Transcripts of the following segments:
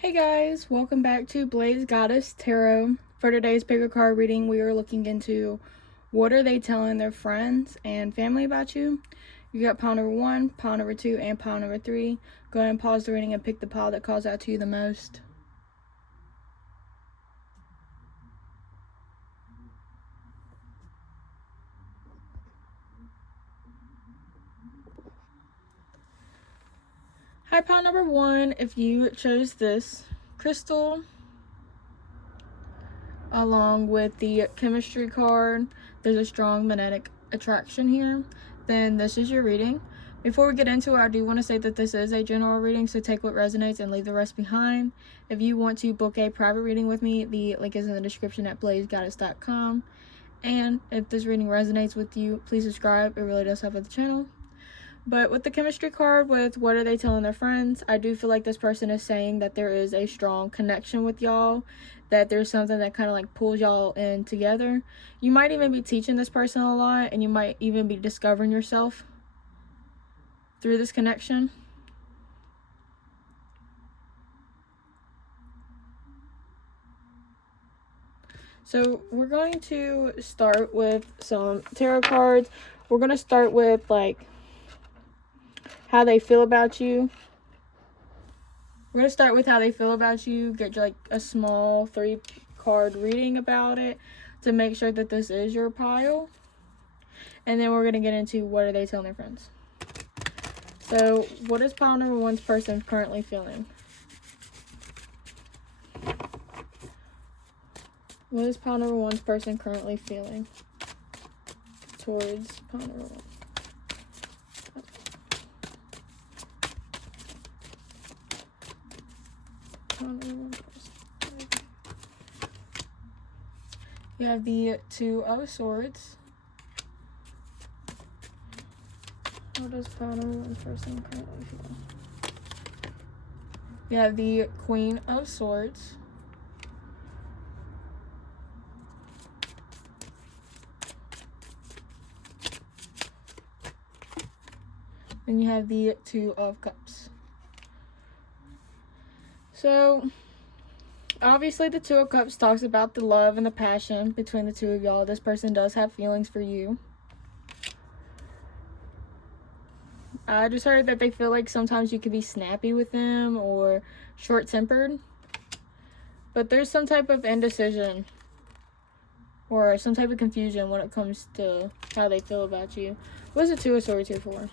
Hey guys, welcome back to Blaze Goddess Tarot. For today's pick a card reading, we are looking into what are they telling their friends and family about you. You got pile number 1, pile number 2, and pile number 3. Go ahead and pause the reading and pick the pile that calls out to you the most. Hi, pile number 1. If you chose this crystal along with the chemistry card, there's a strong magnetic attraction here, then this is your reading. Before we get into it, I do want to say that this is a general reading, so take what resonates and leave the rest behind. If you want to book a private reading with me, the link is in the description at blazegoddess.com. And if this reading resonates with you, please subscribe. It really does help with the channel. But with the chemistry card, with what are they telling their friends, I do feel like this person is saying that there is a strong connection with y'all, that there's something that kind of like pulls y'all in together. You might even be teaching this person a lot, and you might even be discovering yourself through this connection. So we're going to start with some tarot cards. We're going to start with like how they feel about you. We're going to start with how they feel about you, get like a small 3-card reading about it to make sure that this is your pile. And then we're going to get into what are they telling their friends. So what is pile number 1's person currently feeling? What is pile number 1's person currently feeling towards pile number 1? You have the 2 of Swords. What does pile number 1's person currently feel? You have the Queen of Swords. And you have the 2 of Cups. So obviously the 2 of Cups talks about the love and the passion between the two of y'all. This person does have feelings for you. I just heard that they feel like sometimes you could be snappy with them or short-tempered. But there's some type of indecision or some type of confusion when it comes to how they feel about you. What is the 2 of Swords here for?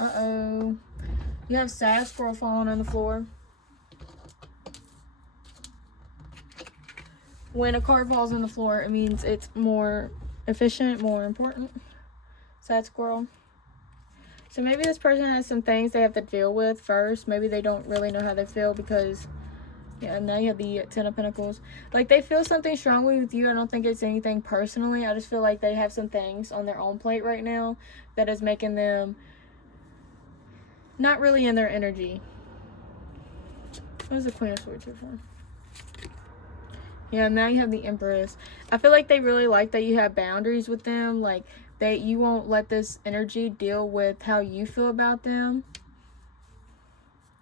Uh-oh. You have sad squirrel falling on the floor. When a card falls on the floor, it means it's more efficient, more important. Sad squirrel. So maybe this person has some things they have to deal with first. Maybe they don't really know how they feel because, yeah, now you have the 10 of Pentacles. Like, they feel something strongly with you. I don't think it's anything personally. I just feel like they have some things on their own plate right now that is making them not really in their energy. What is the Queen of Swords here for? Yeah, now you have the Empress. I feel like they really like that you have boundaries with them. Like, you won't let this energy deal with how you feel about them.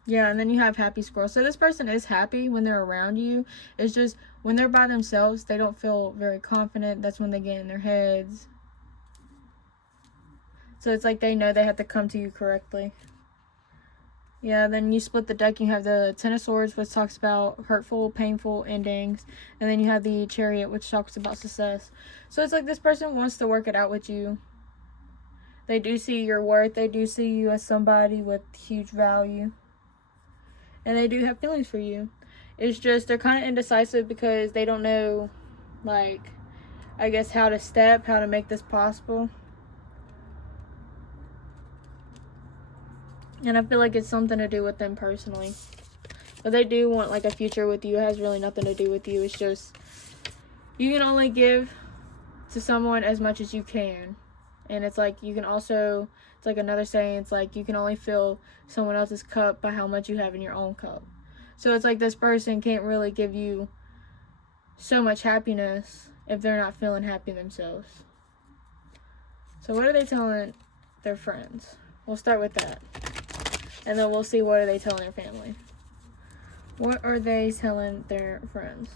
Yeah, and then you have Happy Squirrel. So this person is happy when they're around you. It's just when they're by themselves, they don't feel very confident. That's when they get in their heads. So it's like they know they have to come to you correctly. Yeah, then you split the deck. You have the 10 of Swords, which talks about hurtful, painful endings. And then you have the Chariot, which talks about success. So it's like this person wants to work it out with you. They do see your worth. They do see you as somebody with huge value. And they do have feelings for you. It's just they're kind of indecisive because they don't know, like, I guess how to make this possible. And I feel like it's something to do with them personally. But they do want like a future with you. It has really nothing to do with you. It's just you can only give to someone as much as you can. And it's like you can also, it's like another saying, it's like you can only fill someone else's cup by how much you have in your own cup. So it's like this person can't really give you so much happiness if they're not feeling happy themselves. So what are they telling their friends? We'll start with that. And then we'll see what are they telling their family. What are they telling their friends?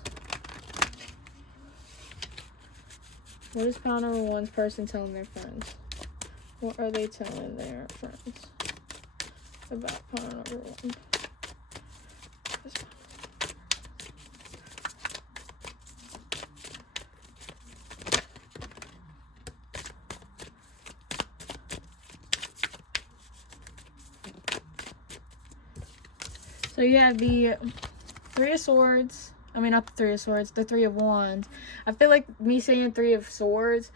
What is pile number one's person telling their friends? What are they telling their friends about pile number one? So you have the Three of Swords. I mean, not the Three of Swords, the Three of Wands. I feel like me saying Three of Swords,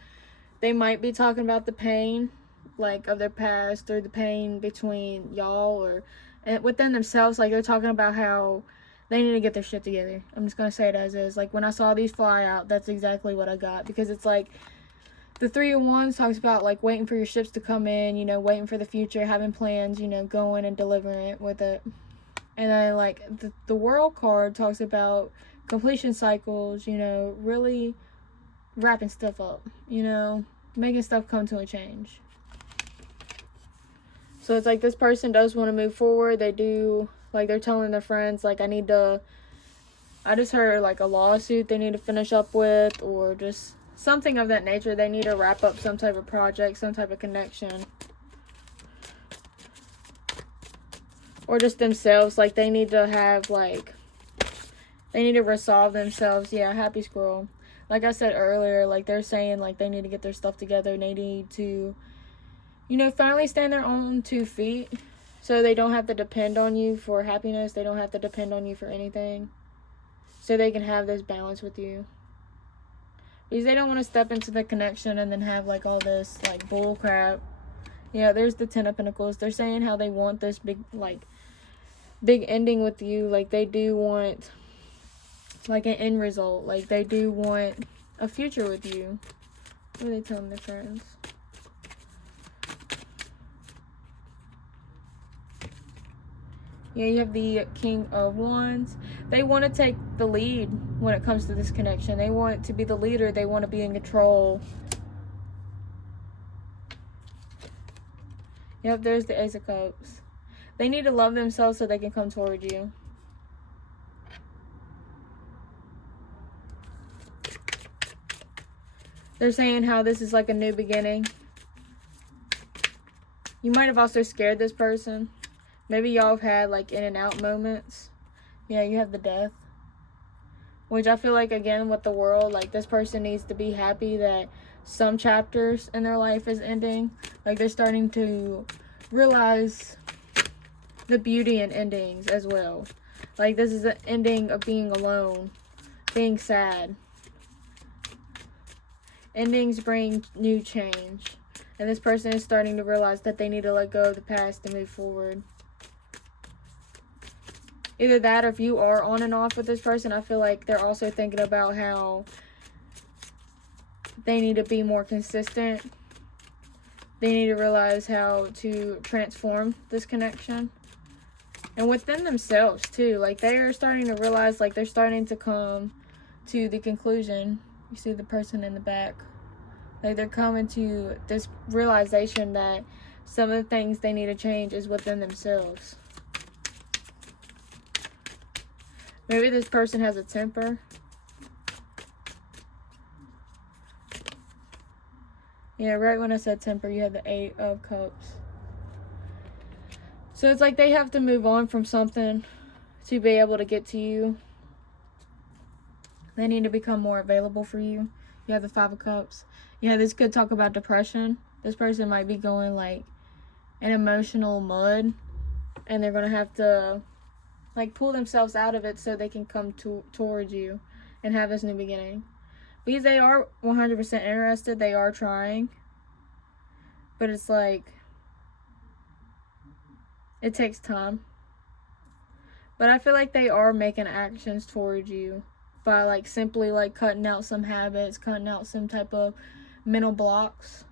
they might be talking about the pain, like, of their past, or the pain between y'all, or within themselves. Like, they're talking about how they need to get their shit together. I'm just gonna say it as is. Like, when I saw these fly out, that's exactly what I got. Because it's like, the Three of Wands talks about, like, waiting for your ships to come in, you know, waiting for the future, having plans, you know, going and delivering it with it. And then, like, the World card talks about completion cycles, you know, really wrapping stuff up, you know, making stuff come to a change. So it's like this person does want to move forward. They do, like, they're telling their friends, like, I just heard, like, a lawsuit they need to finish up with, or just something of that nature. They need to wrap up some type of project, some type of connection. Or just themselves, like, they need to have, like, they need to resolve themselves. Yeah, happy squirrel. Like I said earlier, like, they're saying, like, they need to get their stuff together, and they need to, you know, finally stand their own 2 feet, so they don't have to depend on you for happiness. They don't have to depend on you for anything, so they can have this balance with you. Because they don't want to step into the connection and then have, like, all this, like, bull crap. Yeah, there's the 10 of Pentacles. They're saying how they want this big ending with you. Like, they do want, like, an end result. Like, they do want a future with you. What are they telling their friends? Yeah, you have the King of Wands. They want to take the lead when it comes to this connection. They want to be the leader. They want to be in control. Yep, there's the Ace of Cups. They need to love themselves so they can come toward you. They're saying how this is like a new beginning. You might have also scared this person. Maybe y'all have had, like, in and out moments. Yeah, you have the Death. Which I feel like, again, with the World, like, this person needs to be happy that some chapters in their life is ending. Like, they're starting to realize the beauty in endings as well. Like, this is an ending of being alone, being sad. Endings bring new change. And this person is starting to realize that they need to let go of the past and move forward. Either that, or if you are on and off with this person, I feel like they're also thinking about how they need to be more consistent. They need to realize how to transform this connection. And within themselves, too. Like, they are starting to realize, like, they're starting to come to the conclusion. You see the person in the back. Like, they're coming to this realization that some of the things they need to change is within themselves. Maybe this person has a temper. Yeah, right when I said temper, you had the 8 of Cups. So it's like they have to move on from something to be able to get to you. They need to become more available for you. You have the 5 of Cups. Yeah, this could talk about depression. This person might be going, like, in emotional mud. And they're going to have to, like, pull themselves out of it so they can come towards you and have this new beginning. Because they are 100% interested. They are trying. But it's like, it takes time. But I feel like they are making actions towards you by, like, simply, like, cutting out some habits, cutting out some type of mental blocks.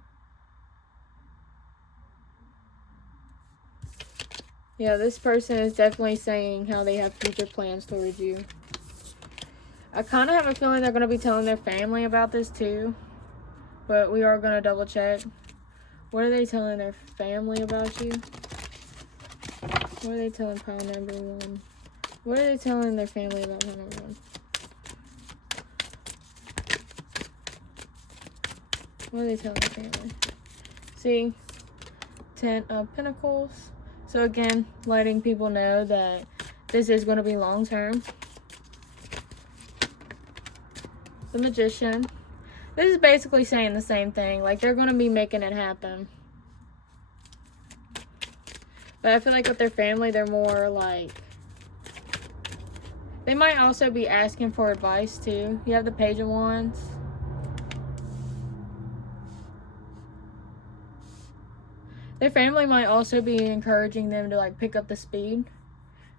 Yeah, this person is definitely saying how they have future plans towards you. I kind of have a feeling they're going to be telling their family about this too. But we are going to double check. What are they telling their family about you? What are they telling pile number 1? What are they telling their family about pile number 1? What are they telling their family? See? 10 of Pentacles. So again, letting people know that this is going to be long term. The Magician. This is basically saying the same thing. Like, they're going to be making it happen. But I feel like with their family, they're more like... They might also be asking for advice, too. You have the Page of Wands. Their family might also be encouraging them to, like, pick up the speed.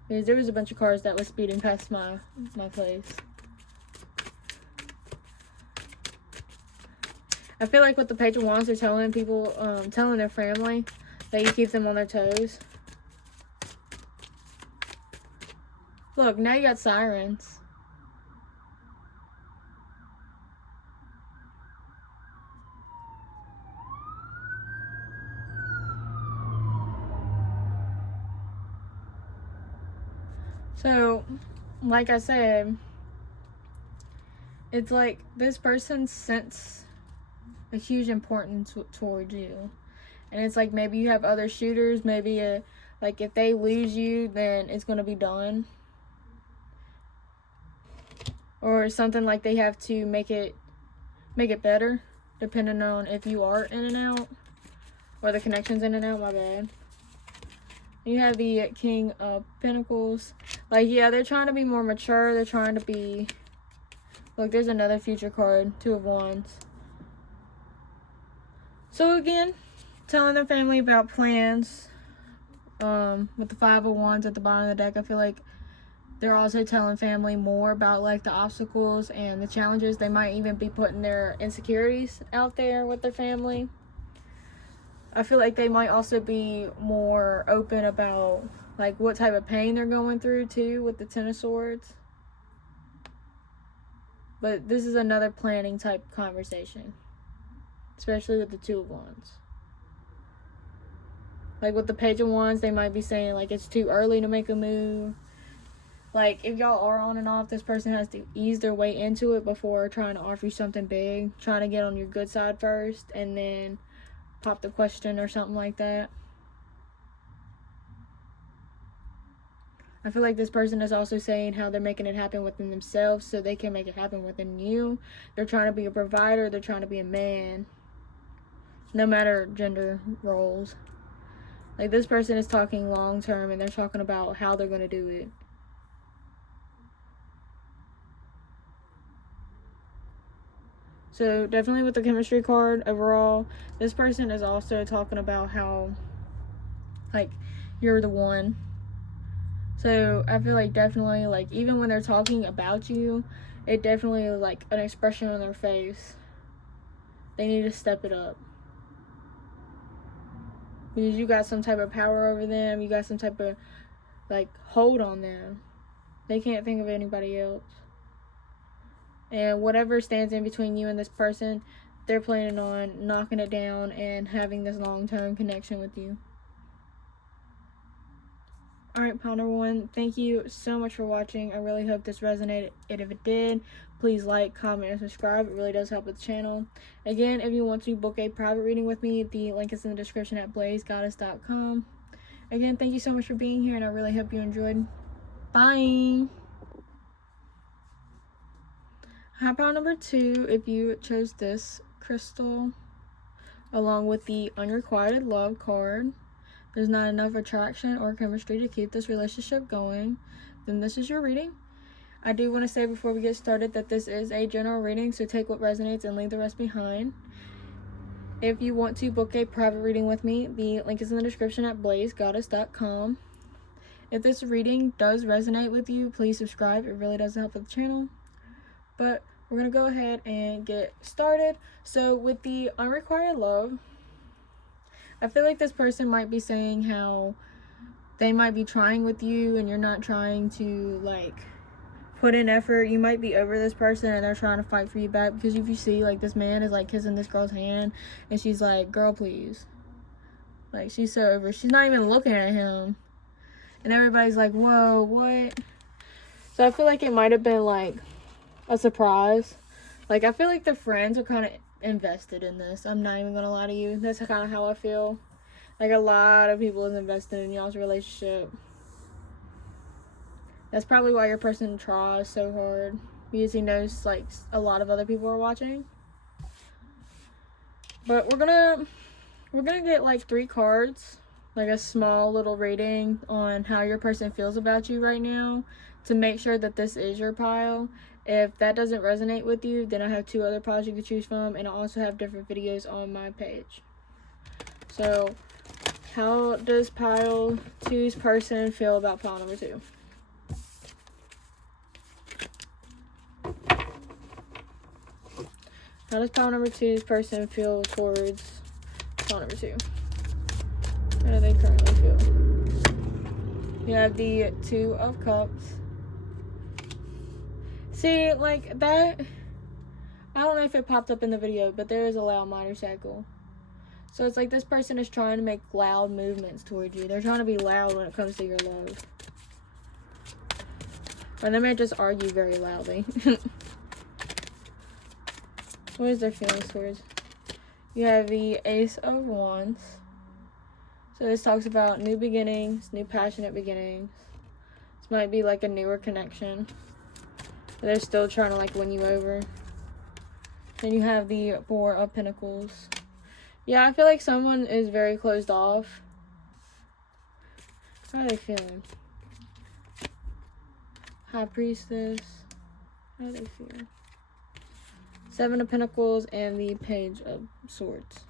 Because there was a bunch of cars that was speeding past my place. I feel like with the Page of Wands, they're telling people, telling their family that you keep them on their toes. Look, now you got sirens. So, like I said, it's like this person sense a huge importance towards you. And it's like maybe you have other shooters, maybe like if they lose you, then it's going to be done. Or something like they have to make it better, depending on if you are in and out, or the connection's in and out, my bad. You have the King of Pentacles. Like, yeah, they're trying to be more mature, they're trying to be... Look, there's another future card, 2 of Wands. So again, telling their family about plans. With the 5 of Wands at the bottom of the deck, I feel like they're also telling family more about like the obstacles and the challenges. They might even be putting their insecurities out there with their family. I feel like they might also be more open about like what type of pain they're going through too with the 10 of Swords. But this is another planning type conversation. Especially with the 2 of Wands. Like with the Page of Wands, they might be saying like it's too early to make a move. Like if y'all are on and off, this person has to ease their way into it before trying to offer you something big. Trying to get on your good side first and then pop the question or something like that. I feel like this person is also saying how they're making it happen within themselves so they can make it happen within you. They're trying to be a provider. They're trying to be a man. No matter gender roles. Like this person is talking long term and they're talking about how they're going to do it. So definitely with the chemistry card overall, this person is also talking about how like you're the one. So I feel like definitely like even when they're talking about you, it definitely like an expression on their face. They need to step it up. Because you got some type of power over them, you got some type of like hold on them. They can't think of anybody else. And whatever stands in between you and this person, they're planning on knocking it down and having this long-term connection with you. Alright, pile number 1, thank you so much for watching. I really hope this resonated. If it did, please like, comment, and subscribe. It really does help with the channel. Again, if you want to book a private reading with me, the link is in the description at blazegoddess.com. Again, thank you so much for being here, and I really hope you enjoyed. Bye! High pile number 2, if you chose this crystal, along with the Unrequited Love card, there's not enough attraction or chemistry to keep this relationship going, then this is your reading. I do want to say before we get started that this is a general reading, so take what resonates and leave the rest behind. If you want to book a private reading with me, the link is in the description at blazegoddess.com. If this reading does resonate with you, please subscribe. It really does help with the channel. But we're going to go ahead and get started. So with the Unrequited Love, I feel like this person might be saying how they might be trying with you and you're not trying to like put in effort. You might be over this person and they're trying to fight for you back, because if you see like this man is like kissing this girl's hand and she's like, girl, please. Like she's so over. She's not even looking at him. And everybody's like, whoa, what? So I feel like it might have been like a surprise. Like, I feel like the friends are kind of invested in this. I'm not even gonna lie to you. That's kind of how I feel. Like, a lot of people is invested in y'all's relationship. That's probably why your person tries so hard, because he knows like a lot of other people are watching. But we're gonna get like 3 cards, like a small little reading on how your person feels about you right now, to make sure that this is your pile. If that doesn't resonate with you, then I have 2 other piles you can choose from, and I also have different videos on my page. So, how does pile 2's person feel about pile number 2? How does pile number 2's person feel towards pile number 2? How do they currently feel? You have the 2 of Cups. See, like that, I don't know if it popped up in the video, but there is a loud minor cycle. So it's like this person is trying to make loud movements towards you. They're trying to be loud when it comes to your love. Or they may just argue very loudly. What is their feelings towards? You have the Ace of Wands. So this talks about new beginnings, new passionate beginnings. This might be like a newer connection. They're still trying to like win you over. Then you have the 4 of Pentacles. Yeah, I feel like someone is very closed off. How are they feeling? High Priestess. How do they feel? 7 of Pentacles and the Page of Swords.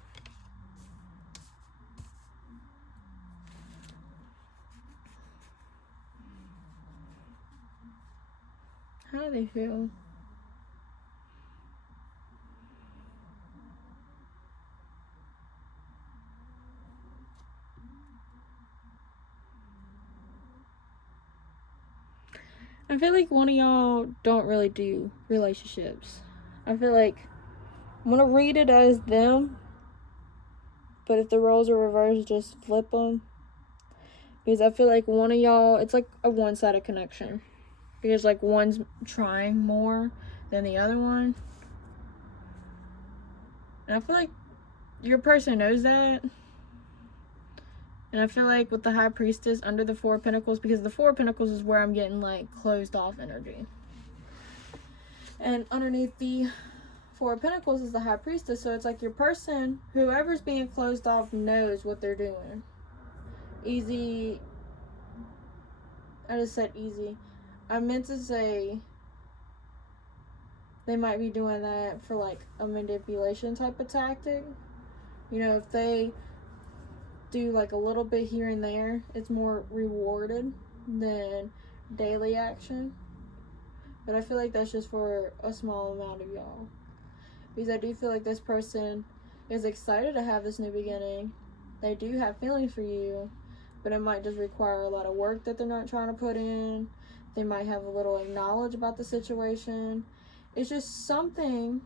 How do they feel? I feel like one of y'all don't really do relationships. I feel like I'm gonna read it as them, but if the roles are reversed, just flip them. Because I feel like one of y'all, it's like a one-sided connection. Because like one's trying more than the other one. And I feel like your person knows that. And I feel like with the High Priestess under the 4 of Pentacles, because the 4 of Pentacles is where I'm getting like closed off energy. And underneath the 4 of Pentacles is the High Priestess. So it's like your person, whoever's being closed off, knows what they're doing. Easy. I just said easy. I meant to say they might be doing that for like a manipulation type of tactic. You know, if they do like a little bit here and there, it's more rewarded than daily action. But I feel like that's just for a small amount of y'all. Because I do feel like this person is excited to have this new beginning. They do have feelings for you, but it might just require a lot of work that they're not trying to put in. They might have a little knowledge about the situation. It's just something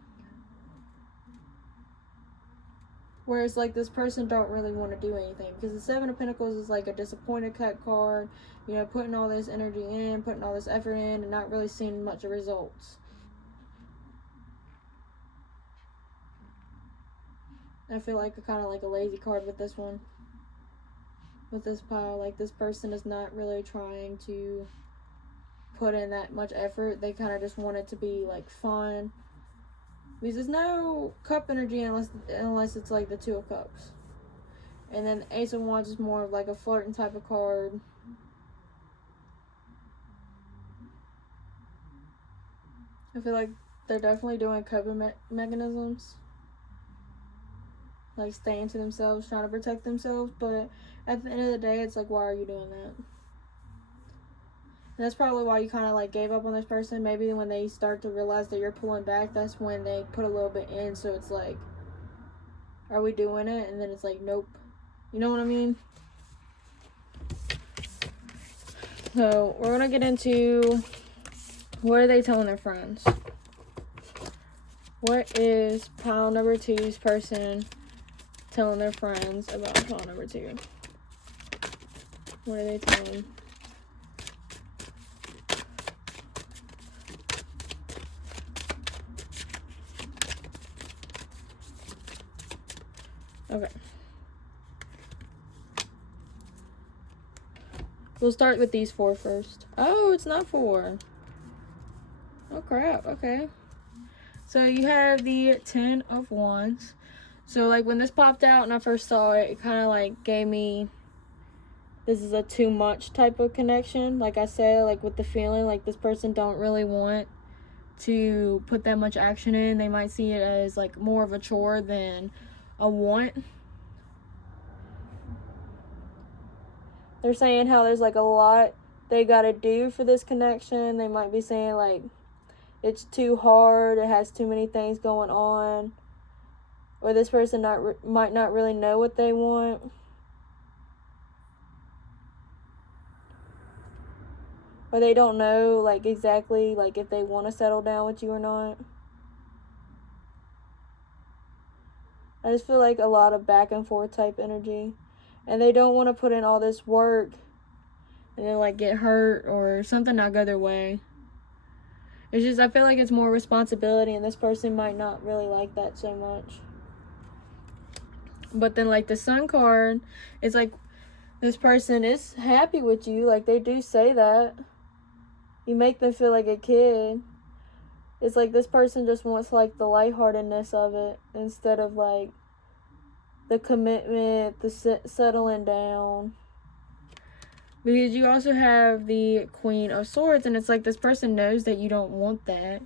where it's like this person don't really want to do anything. Because the 7 of Pentacles is like a disappointed cut card. You know, putting all this energy in, putting all this effort in, and not really seeing much of results. I feel like kind of like a lazy card with this one. With this pile, like this person is not really trying to put in that much effort. They kind of just want it to be like fun. Because there's no cup energy unless it's like the 2 of Cups. And then the Ace of Wands is more of like a flirting type of card. I feel like they're definitely doing coping mechanisms. Like staying to themselves, trying to protect themselves. But at the end of the day, it's like, why are you doing that? And that's probably why you kind of like gave up on this person. Maybe when they start to realize that you're pulling back, that's when they put a little bit in. So it's like, are we doing it? And then it's like, nope. You know what I mean? So we're going to get into, what are they telling their friends? What is pile number 2's person telling their friends about pile number 2? What are they telling them? Okay. We'll start with these 4 first. Oh, it's not 4. Oh, crap. Okay. So you have the 10 of Wands. So, like, when this popped out and I first saw it, it kind of, like, gave me, this is a too much type of connection. Like I said, like, with the feeling, like, this person don't really want to put that much action in. They might see it as, like, more of a chore than a want. They're saying how there's, like, a lot they gotta do for this connection. They might be saying, like, it's too hard, it has too many things going on, or this person might not really know what they want, or they don't know, like, exactly, like, if they want to settle down with you or not. I just feel like a lot of back and forth type energy, and they don't want to put in all this work and then, like, get hurt or something not go their way. It's just, I feel like it's more responsibility, and this person might not really like that so much. But then, like, the Sun card, it's like this person is happy with you. Like, they do say that. You make them feel like a kid. It's like this person just wants, like, the lightheartedness of it instead of, like, the commitment, the settling down. Because you also have the Queen of Swords, and it's like this person knows that you don't want that.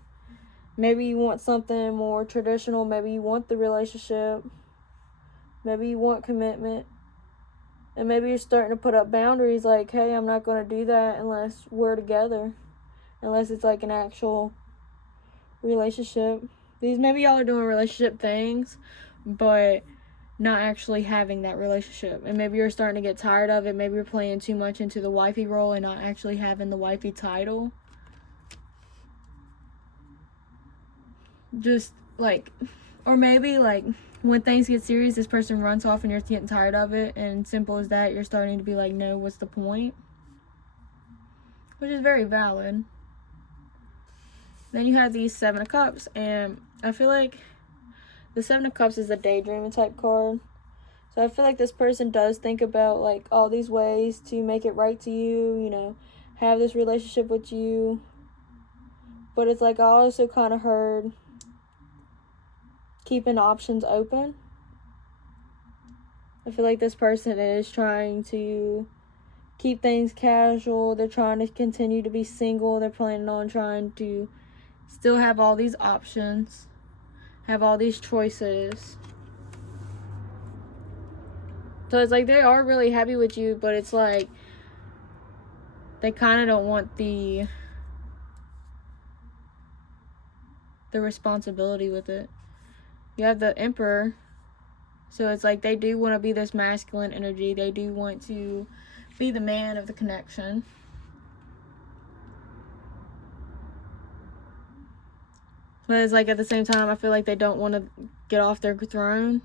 Maybe you want something more traditional. Maybe you want the relationship. Maybe you want commitment. And maybe you're starting to put up boundaries like, hey, I'm not going to do that unless we're together. Unless it's like an actual relationship. Maybe y'all are doing relationship things, but not actually having that relationship. And maybe you're starting to get tired of it. Maybe you're playing too much into the wifey role and not actually having the wifey title. Just like, or maybe like when things get serious, this person runs off and you're getting tired of it, and simple as that, you're starting to be like, no, what's the point? Which is very valid. Then you have the 7 of Cups, and I feel like the 7 of Cups is a daydreaming type card. So I feel like this person does think about, like, all these ways to make it right to you, you know, have this relationship with you. But it's like I also kind of heard keeping options open. I feel like this person is trying to keep things casual. They're trying to continue to be single. They're planning on trying to still have all these options, have all these choices. So it's like they are really happy with you, but it's like they kind of don't want the responsibility with it. You have the Emperor. So it's like they do want to be this masculine energy. They do want to be the man of the connection. But it's like at the same time, I feel like they don't want to get off their throne.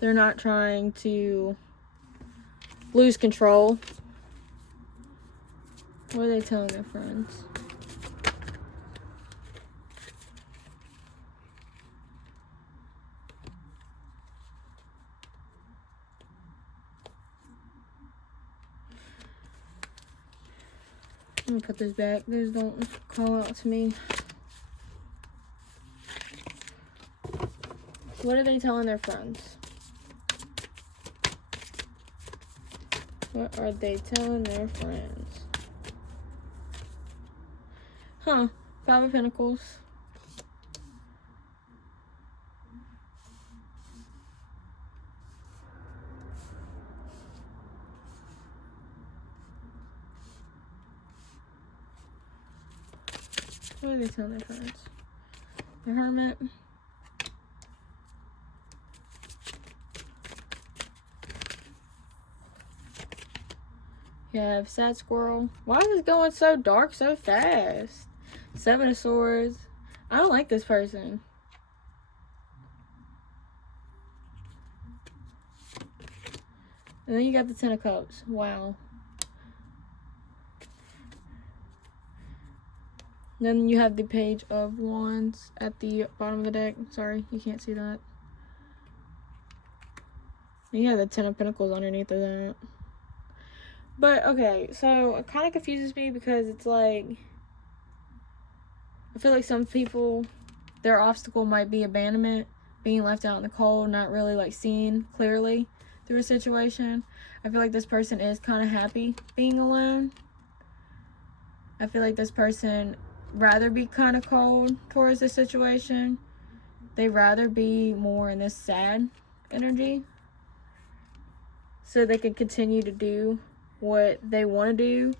They're not trying to lose control. What are they telling their friends? I'm gonna put this back. Those don't call out to me. What are they telling their friends? What are they telling their friends? Huh. 5 of Pentacles. What are they telling their friends? The Hermit. You have Sad Squirrel. Why is it going so dark so fast? 7 of Swords. I don't like this person. And then you got the 10 of Cups. Wow. Then you have the Page of Wands at the bottom of the deck. Sorry, you can't see that. You have the Ten of Pentacles underneath of that. But, okay, so it kind of confuses me because it's like, I feel like some people, their obstacle might be abandonment, being left out in the cold, not really like seeing clearly through a situation. I feel like this person is kind of happy being alone. I feel like this person rather be kind of cold towards the situation. They'd rather be more in this sad energy so they can continue to do what they want to do.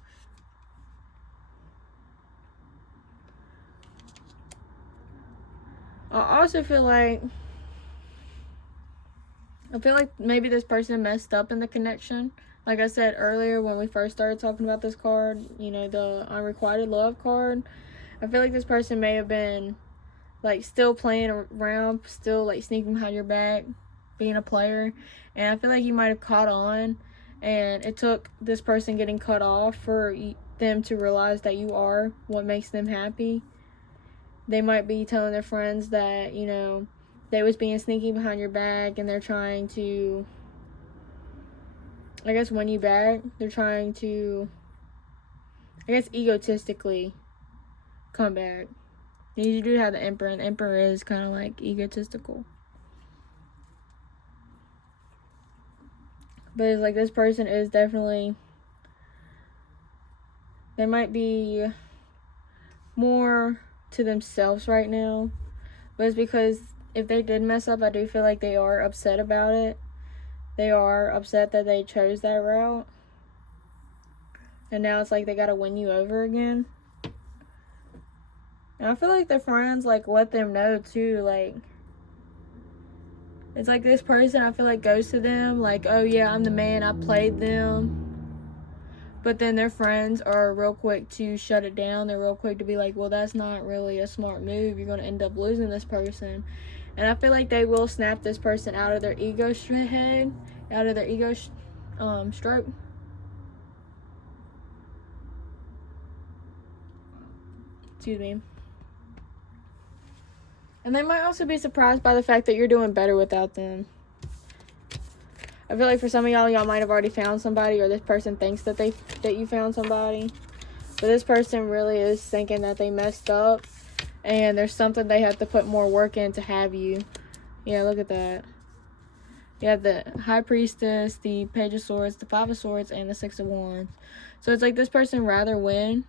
I also feel like maybe this person messed up in the connection. Like I said earlier when we first started talking about this card, you know, the unrequited love card. I feel like this person may have been like still playing around, still like sneaking behind your back, being a player. And I feel like you might have caught on, and it took this person getting cut off for them to realize that you are what makes them happy. They might be telling their friends that, you know, they was being sneaky behind your back, and they're trying to, I guess, win you back. They're trying to, I guess, egotistically come back. And you do have the Emperor, and the Emperor is kind of like egotistical. But it's like this person is definitely, they might be more to themselves right now. But it's because if they did mess up, I do feel like they are upset about it. They are upset that they chose that route. And now it's like they gotta win you over again. And I feel like their friends, like, let them know, too, like, it's like this person, I feel like, goes to them, like, oh, yeah, I'm the man, I played them. But then their friends are real quick to shut it down. They're real quick to be like, well, that's not really a smart move. You're going to end up losing this person. And I feel like they will snap this person out of their ego head, out of their ego stroke. Excuse me. And they might also be surprised by the fact that you're doing better without them. I feel like for some of y'all might have already found somebody, or this person thinks that you found somebody. But this person really is thinking that they messed up, and there's something they have to put more work in to have you. Yeah, look at that. You have the High Priestess, the Page of Swords, the Five of Swords, and the Six of Wands. So it's like this person rather win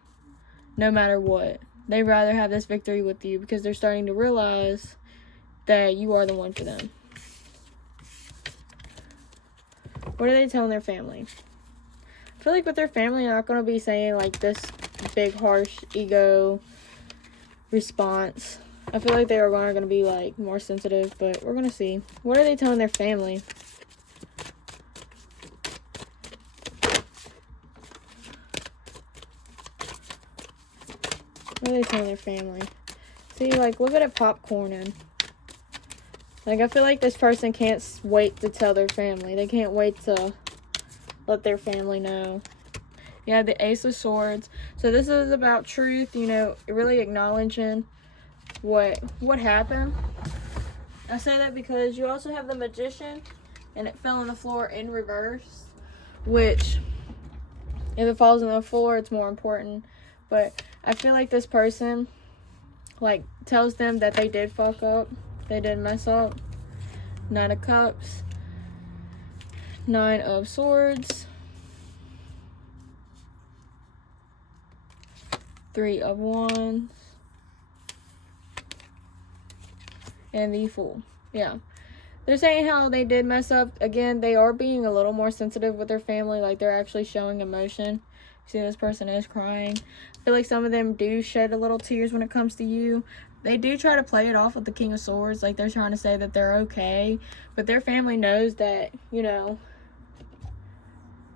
no matter what. They'd rather have this victory with you because they're starting to realize that you are the one for them. What are they telling their family? I feel like with their family, they're not going to be saying like this big, harsh ego response. I feel like they are going to be like more sensitive, but we're going to see. What are they telling their family? What are they telling their family? See, like, look at it popcorning. Like, I feel like this person can't wait to tell their family. They can't wait to let their family know. Yeah, the Ace of Swords. So this is about truth, you know, really acknowledging what happened. I say that because you also have the Magician, and it fell on the floor in reverse, which, if it falls on the floor, it's more important. But I feel like this person, like, tells them that they did fuck up. They did mess up. Nine of Cups. Nine of Swords. Three of Wands. And the Fool. Yeah. They're saying how they did mess up. Again, they are being a little more sensitive with their family. Like, they're actually showing emotion. See, this person is crying. I feel like some of them do shed a little tears when it comes to you. They do try to play it off with the King of Swords. Like, they're trying to say that they're okay. But their family knows that, you know,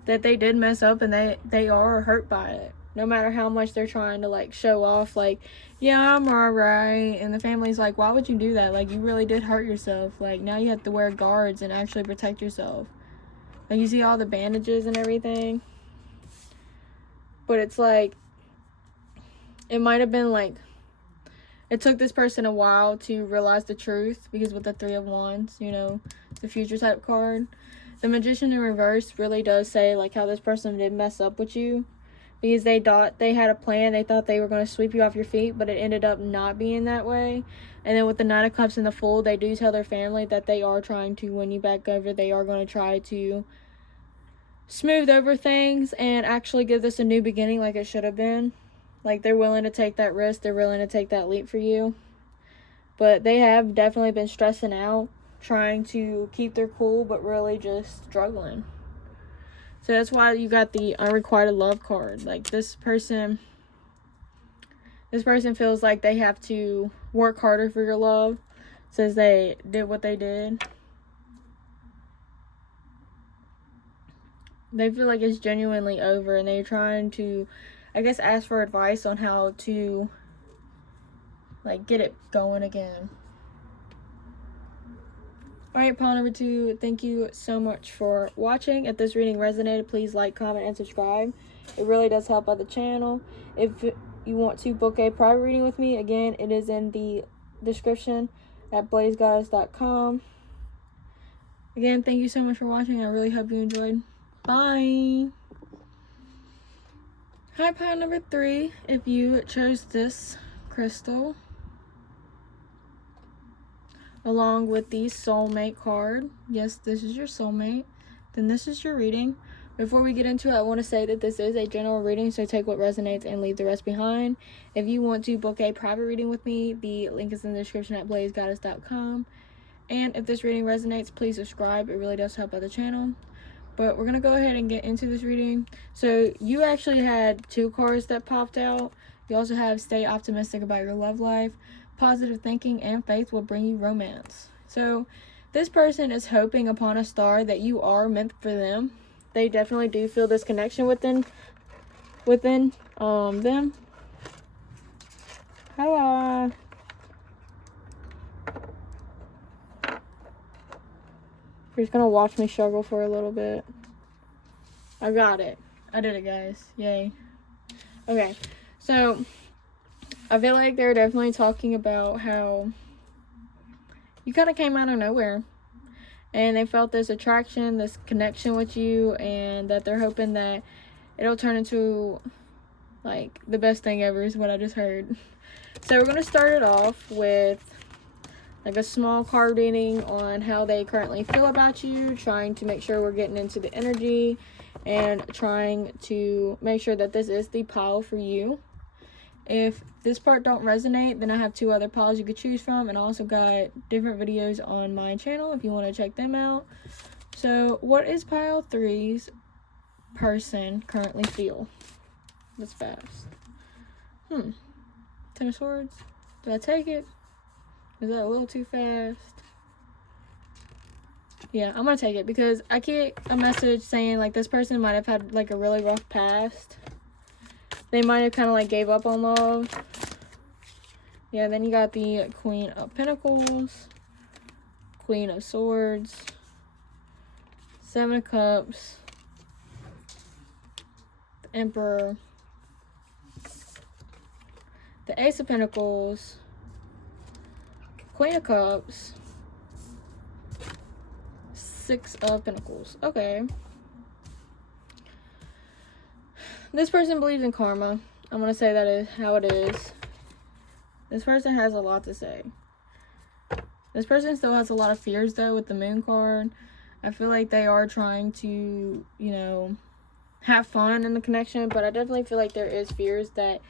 that they did mess up, and they are hurt by it. No matter how much they're trying to, like, show off, like, yeah, I'm alright. And the family's like, why would you do that? Like, you really did hurt yourself. Like, now you have to wear guards and actually protect yourself. Like, you see all the bandages and everything. But it's like, it might have been, like, it took this person a while to realize the truth, because with the Three of Wands, you know, the future type card, the Magician in reverse really does say like how this person did mess up with you, because they thought they had a plan. They thought they were going to sweep you off your feet, but it ended up not being that way. And then with the Nine of Cups and the Fool, they do tell their family that they are trying to win you back over. They are going to try to smooth over things and actually give this a new beginning like it should have been. Like, they're willing to take that risk. They're willing to take that leap for you. But they have definitely been stressing out, trying to keep their cool, but really just struggling. So that's why you got the unrequited love card. Like, this person feels like they have to work harder for your love since they did what they did. They feel like it's genuinely over, and they're trying to, I guess, ask for advice on how to, like, get it going again. Alright, pile number 2, thank you so much for watching. If this reading resonated, please like, comment, and subscribe. It really does help out the channel. If you want to book a private reading with me, again, it is in the description at blazegoddess.com. Again, thank you so much for watching. I really hope you enjoyed. Bye. Hi, pile number 3. If you chose this crystal along with the soulmate card, yes, this is your soulmate, then this is your reading. Before we get into it, I want to say that this is a general reading, so take what resonates and leave the rest behind. If you want to book a private reading with me, the link is in the description at blazegoddess.com. And if this reading resonates, please subscribe. It really does help out the channel. But we're going to go ahead and get into this reading. So you actually had 2 cards that popped out. You also have stay optimistic about your love life. Positive thinking and faith will bring you romance. So this person is hoping upon a star that you are meant for them. They definitely do feel this connection within them. Hello. You're just gonna watch me struggle for a little bit. I got it. I did it, guys. Yay. Okay, so I feel like they're definitely talking about how you kind of came out of nowhere and they felt this attraction, this connection with you, and that they're hoping that it'll turn into like the best thing ever is what I just heard. So we're gonna start it off with like a small card reading on how they currently feel about you, trying to make sure we're getting into the energy and trying to make sure that this is the pile for you. If this part don't resonate, then I have 2 other piles you could choose from, and I also got different videos on my channel if you want to check them out. So what is pile 3's person currently feel? That's fast. 10 of Swords. Do I take it? Is that a little too fast? Yeah, I'm gonna take it because I get a message saying like this person might have had like a really rough past. They might have kind of like gave up on love. Yeah, then you got the Queen of Pentacles, Queen of Swords, 7 of Cups, the Emperor, the Ace of Pentacles, Queen of Cups, 6 of Pentacles. Okay. This person believes in karma. I'm going to say that is how it is. This person has a lot to say. This person still has a lot of fears, though, with the Moon card. I feel like they are trying to, you know, have fun in the connection, but I definitely feel like there is fears that,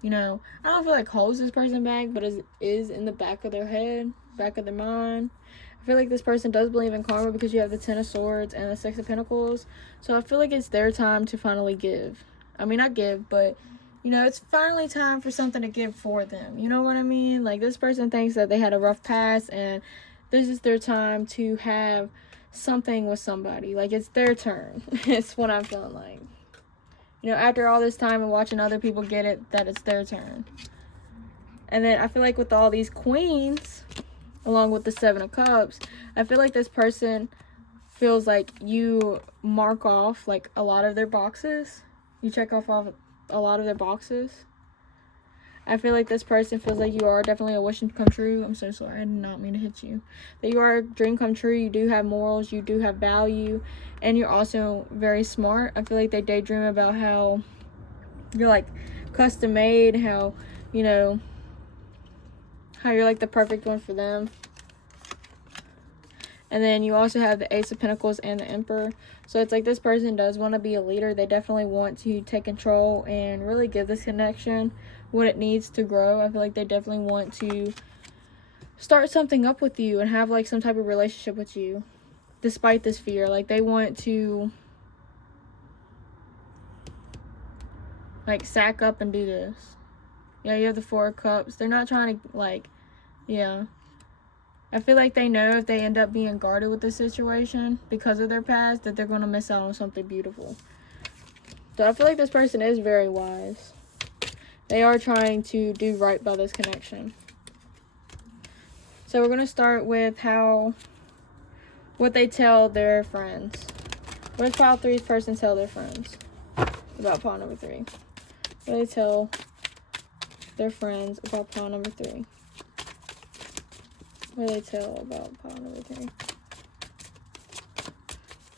you know, I don't feel like holds this person back, but is in the back of their head, back of their mind. I feel like this person does believe in karma because you have the 10 of Swords and the 6 of Pentacles. So I feel like it's their time to finally give. I mean, not give, but, you know, it's finally time for something to give for them. You know what I mean? Like, this person thinks that they had a rough past, and this is their time to have something with somebody. Like, it's their turn. It's what I'm feeling like. You know, after all this time and watching other people get it, that it's their turn. And then I feel like with all these queens, along with the 7 of Cups, I feel like this person feels like you mark off, like, a lot of their boxes. You check off a lot of their boxes. I feel like this person feels like you are definitely a wish come true. I'm so sorry, I did not mean to hit you. That you are a dream come true. You do have morals, you do have value, and you're also very smart. I feel like they daydream about how you're like custom made, how, you know, how you're like the perfect one for them. And then you also have the Ace of Pentacles and the Emperor. So it's like this person does want to be a leader. They definitely want to take control and really give this connection what it needs to grow. I feel like they definitely want to start something up with you and have like some type of relationship with you despite this fear. Like they want to like sack up and do this. Yeah, you have the Four of Cups. They're not trying to like, yeah. I feel like they know if they end up being guarded with this situation because of their past, that they're going to miss out on something beautiful. So I feel like this person is very wise. They are trying to do right by this connection. So we're going to start with what they tell their friends. What does pile 3's person tell their friends about pile number 3? What do they tell their friends about pile number 3? What do they tell about pile number 3?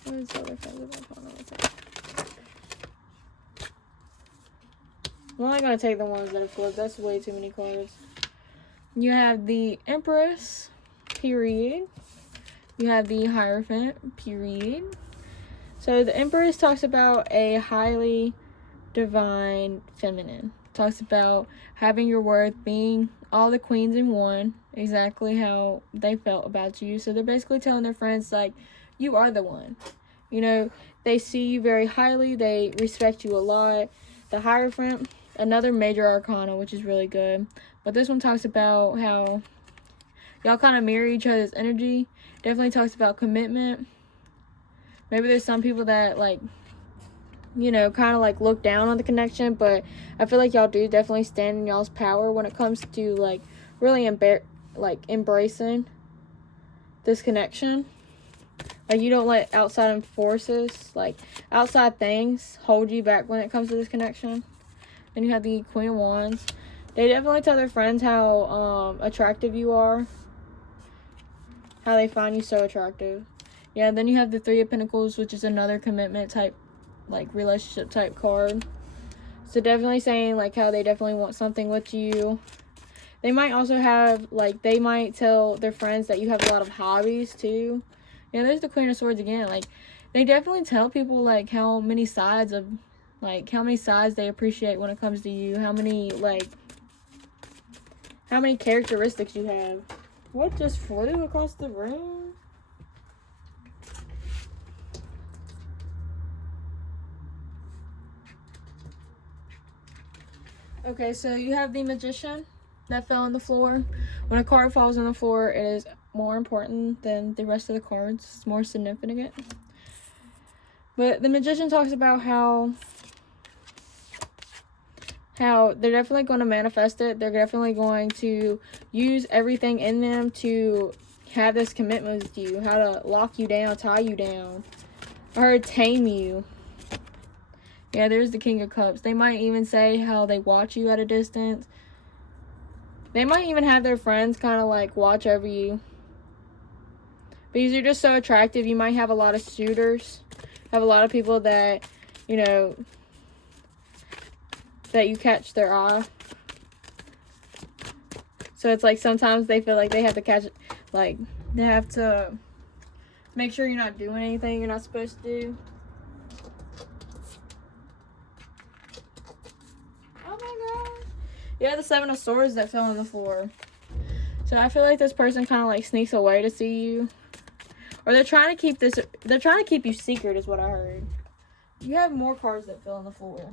What do they tell their friends about pile number 3? I'm only going to take the ones that are flipped. That's way too many cards. You have the Empress, period. You have the Hierophant, period. So the Empress talks about a highly divine feminine. Talks about having your worth, being all the queens in one, exactly how they felt about you. So they're basically telling their friends, like, you are the one. You know, they see you very highly. They respect you a lot. The Hierophant, another major arcana, which is really good. But this one talks about how y'all kind of mirror each other's energy. Definitely talks about commitment. Maybe there's some people that, like, you know, kind of like look down on the connection, but I feel like y'all do definitely stand in y'all's power when it comes to like really embracing this connection. Like you don't let outside forces, like outside things, hold you back when it comes to this connection. Then you have the Queen of Wands. They definitely tell their friends how attractive you are, how they find you so attractive. Yeah, then you have the Three of Pentacles, which is another commitment type, like relationship type card. So definitely saying like how they definitely want something with you. They might also have like, they might tell their friends that you have a lot of hobbies too. Yeah, there's the Queen of Swords again. Like they definitely tell people like how many sides they appreciate when it comes to you, how many characteristics you have. What just flew across the room? Okay, so you have the Magician that fell on the floor. When a card falls on the floor, it is more important than the rest of the cards. It's more significant. But the Magician talks about how they're definitely going to manifest it. They're definitely going to use everything in them to have this commitment with you. How to lock you down, tie you down, or tame you. Yeah, there's the King of Cups. They might even say how they watch you at a distance. They might even have their friends kind of like watch over you. Because you're just so attractive, you might have a lot of suitors. Have a lot of people that, you know, that you catch their eye. So it's like sometimes they feel like they have to catch it. Like, they have to make sure you're not doing anything you're not supposed to do. Yeah, the Seven of Swords that fell on the floor. So I feel like this person kind of like sneaks away to see you. Or they're trying to keep you secret is what I heard. You have more cards that fell on the floor.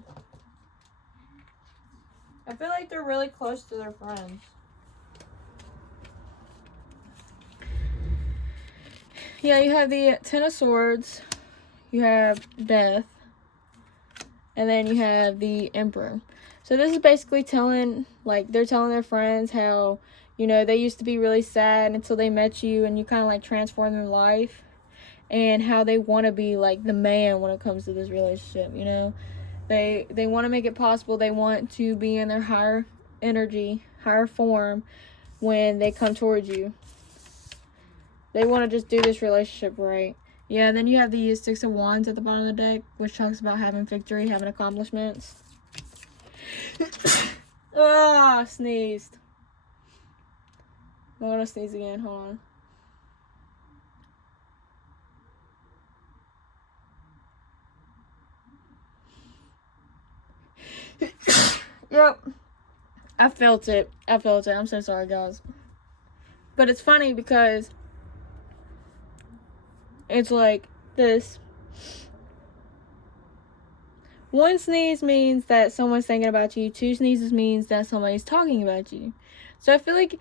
I feel like they're really close to their friends. Yeah, you have the Ten of Swords. You have Death. And then you have the Emperor. So this is basically telling, like, they're telling their friends how, you know, they used to be really sad until they met you and you kind of, like, transformed their life. And how they want to be, like, the man when it comes to this relationship, you know. They want to make it possible. They want to be in their higher energy, higher form when they come towards you. They want to just do this relationship right. Yeah, then you have the Six of Wands at the bottom of the deck, which talks about having victory, having accomplishments. Ah, sneezed. I'm gonna sneeze again. Hold on. Yep. I felt it. I'm so sorry, guys. But it's funny because it's like this. One sneeze means that someone's thinking about you. Two sneezes means that somebody's talking about you. So I feel like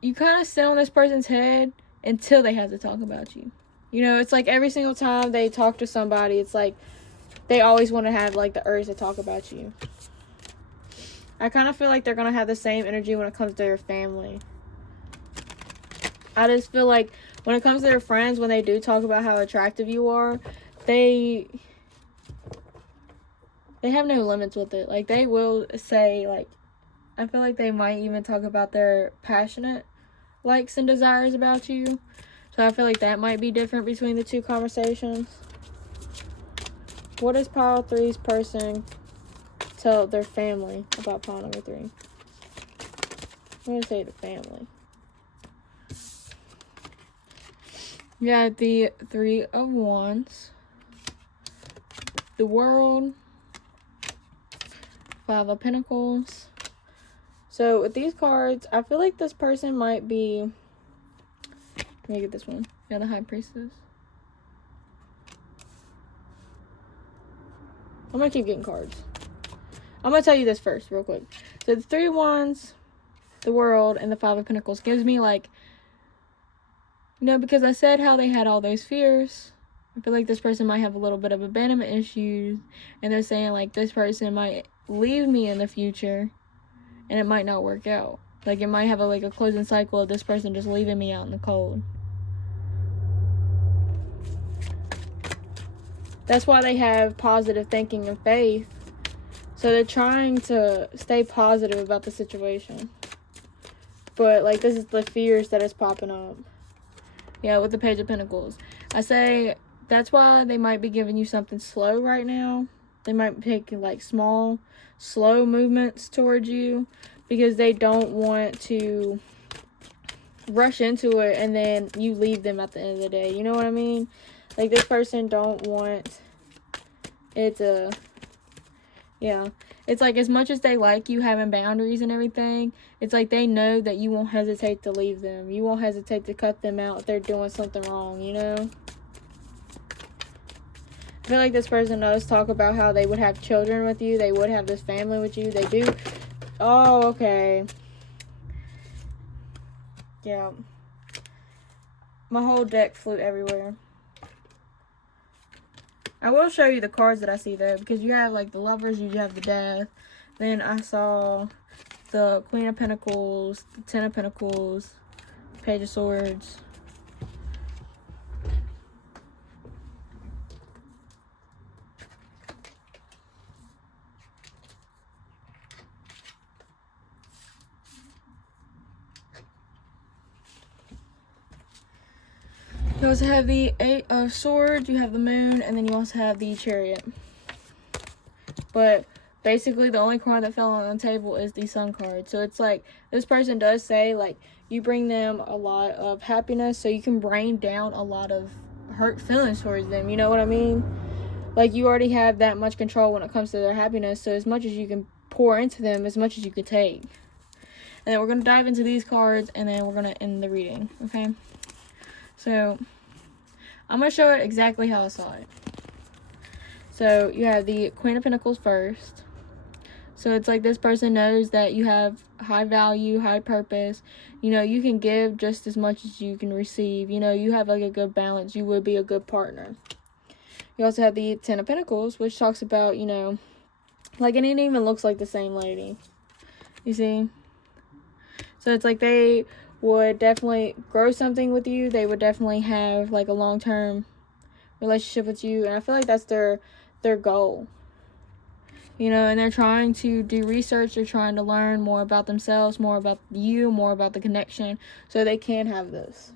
you kind of sit on this person's head until they have to talk about you. You know, it's like every single time they talk to somebody, it's like they always want to have like the urge to talk about you. I kind of feel like they're going to have the same energy when it comes to their family. I just feel like when it comes to their friends, when they do talk about how attractive you are, they have no limits with it. Like, they will say, like, I feel like they might even talk about their passionate likes and desires about you. So I feel like that might be different between the two conversations. What does pile 3's person tell their family about pile number 3? I'm going to say the family. You got the 3 of Wands, the World, 5 of Pentacles. So with these cards, I feel like this person might be, let me get this one. Yeah, the High Priestess. I'm going to keep getting cards. I'm going to tell you this first real quick. So the 3 of Wands, the World, and the 5 of Pentacles gives me like, you know, because I said how they had all those fears. I feel like this person might have a little bit of abandonment issues. And they're saying like this person might leave me in the future. And it might not work out. Like it might have a closing cycle of this person just leaving me out in the cold. That's why they have positive thinking and faith. So they're trying to stay positive about the situation. But like this is the fears that is popping up. Yeah, with the Page of Pentacles. I say that's why they might be giving you something slow right now. They might take like small, slow movements towards you because they don't want to rush into it and then you leave them at the end of the day. You know what I mean? Like this person don't want it to, yeah. It's like as much as they like you having boundaries and everything, it's like they know that you won't hesitate to leave them. You won't hesitate to cut them out if they're doing something wrong, you know? I feel like this person does talk about how they would have children with you. They would have this family with you. They do. Oh, okay. Yeah. My whole deck flew everywhere. I will show you the cards that I see though, because you have like the Lovers, you have the Death. Then I saw the Queen of Pentacles, the Ten of Pentacles, Page of Swords. You also have the 8 of Swords, you have the Moon, and then you also have the Chariot. But basically the only card that fell on the table is the Sun card. So it's like this person does say like you bring them a lot of happiness, so you can bring down a lot of hurt feelings towards them. You know what I mean? Like you already have that much control when it comes to their happiness. So as much as you can pour into them, as much as you can take. And then we're going to dive into these cards and then we're going to end the reading. Okay? So I'm going to show it exactly how I saw it. So you have the Queen of Pentacles first. So it's like this person knows that you have high value, high purpose. You know, you can give just as much as you can receive. You know, you have like a good balance. You would be a good partner. You also have the Ten of Pentacles, which talks about, you know, like it even looks like the same lady. You see? So it's like they would definitely grow something with you. They would definitely have like a long-term relationship with you. And I feel like that's their goal. you know, and they're trying to do research. They're trying to learn more about themselves, more about you, more about the connection, so they can have this.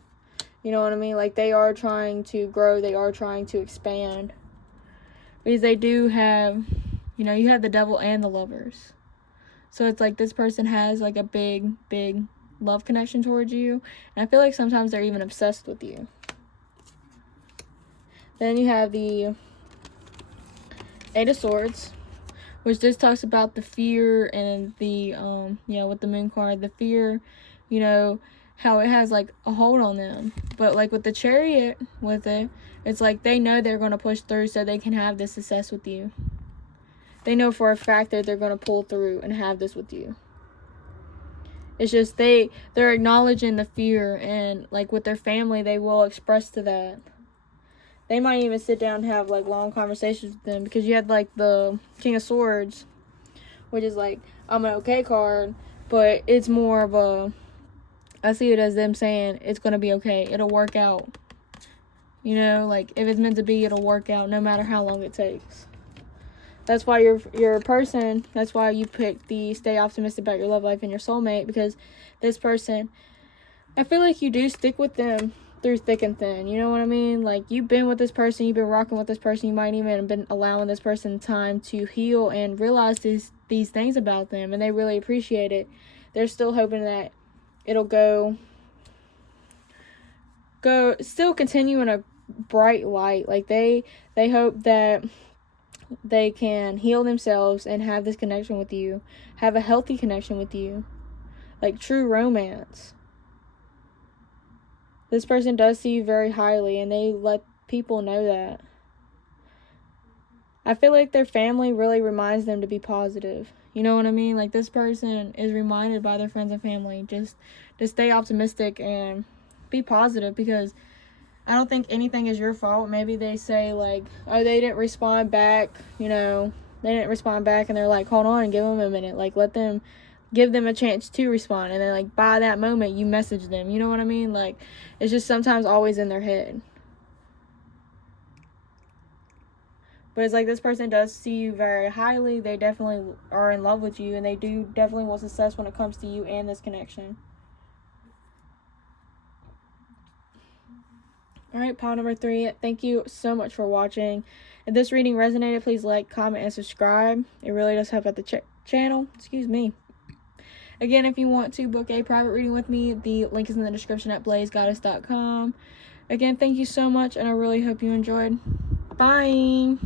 You know what I mean? Like, they are trying to grow. They are trying to expand. Because they do have, you know, you have the Devil and the Lovers. So it's like this person has like a big, big love connection towards you. And I feel like sometimes they're even obsessed with you. Then you have the Eight of Swords, which just talks about the fear and the, you know, with the Moon card, the fear, you know, how it has like a hold on them. But like with the Chariot with it, it's like they know they're going to push through so they can have this success with you. They know for a fact that they're going to pull through and have this with you. It's just they're acknowledging the fear, and like with their family, they will express to that. They might even sit down and have like long conversations with them, because you had like the King of Swords, which is like, I'm an okay card, but it's more of a, I see it as them saying it's going to be okay. It'll work out. You know, like if it's meant to be, it'll work out no matter how long it takes. That's why you're a person, that's why you pick the stay optimistic about your love life and your soulmate, because this person, I feel like you do stick with them through thick and thin. You know what I mean? Like, you've been with this person, you've been rocking with this person, you might even have been allowing this person time to heal and realize these things about them, and they really appreciate it. They're still hoping that it'll still continue in a bright light. Like, they hope that they can heal themselves and have this connection with you, have a healthy connection with you, like true romance. This person does see you very highly, and they let people know that. I feel like their family really reminds them to be positive. You know what I mean? Like, this person is reminded by their friends and family just to stay optimistic and be positive, because I don't think anything is your fault. Maybe they say like, oh, they didn't respond back, you know, they didn't respond back, and they're like, hold on, give them a minute, like give them a chance to respond, and then like by that moment you message them. You know what I mean? Like, it's just sometimes always in their head. But it's like this person does see you very highly. They definitely are in love with you, and they do definitely want success when it comes to you and this connection. Alright, pile number 3. Thank you so much for watching. If this reading resonated, please like, comment, and subscribe. It really does help out the channel. Excuse me. Again, if you want to book a private reading with me, the link is in the description at blazegoddess.com. Again, thank you so much, and I really hope you enjoyed. Bye!